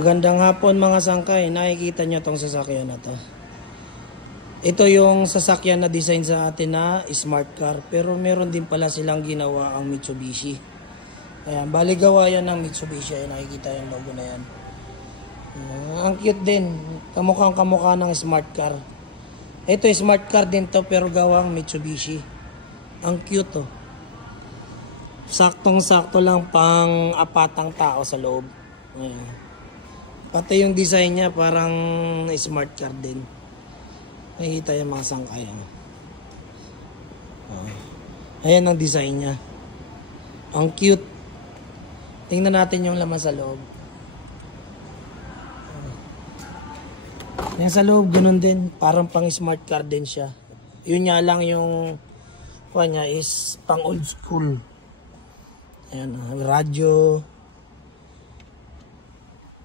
Magandang hapon mga sangkay, nakikita nyo tong sasakyan na to. Ito yung sasakyan na design sa atin na smart car, pero meron din pala silang ginawa ang Mitsubishi. Ayan, bali gawa yan ng Mitsubishi, ayan, nakikita yung logo na yan. Ang cute din, kamukhang kamukha ng smart car. Ito smart car din to pero gawang Mitsubishi. Ang cute to. Saktong-sakto lang pang apatang tao sa loob. Ayan. Pati yung design niya parang smart car din. Nakikita yung mga sangkay. Ayan ang design niya. Ang cute. Tingnan natin yung laman sa loob. Yan sa loob, ganun din. Parang pang smart car din siya. Yun nga lang yung niya is pang old school. Ayan, radyo.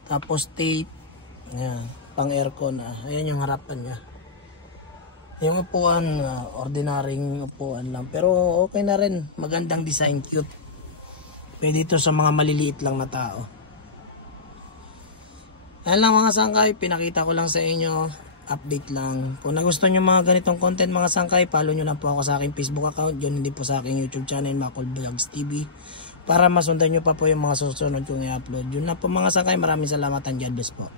Tapos tape. Ayan, pang aircon. Ayan yung harapan niya. Yung upuan, ordinaryong upuan lang. Pero okay na rin. Magandang design, cute. Pwede ito sa mga maliliit lang na tao. Ayan lang mga sangkay, pinakita ko lang sa inyo, update lang. Kung nagustuhan nyo mga ganitong content mga sangkay, follow nyo lang po ako sa aking Facebook account, yun hindi po sa aking YouTube channel, Makol Vlogs TV, para masundan nyo pa po yung mga susunod kong i-upload. Yun na po mga sangkay, maraming salamat and God bless po.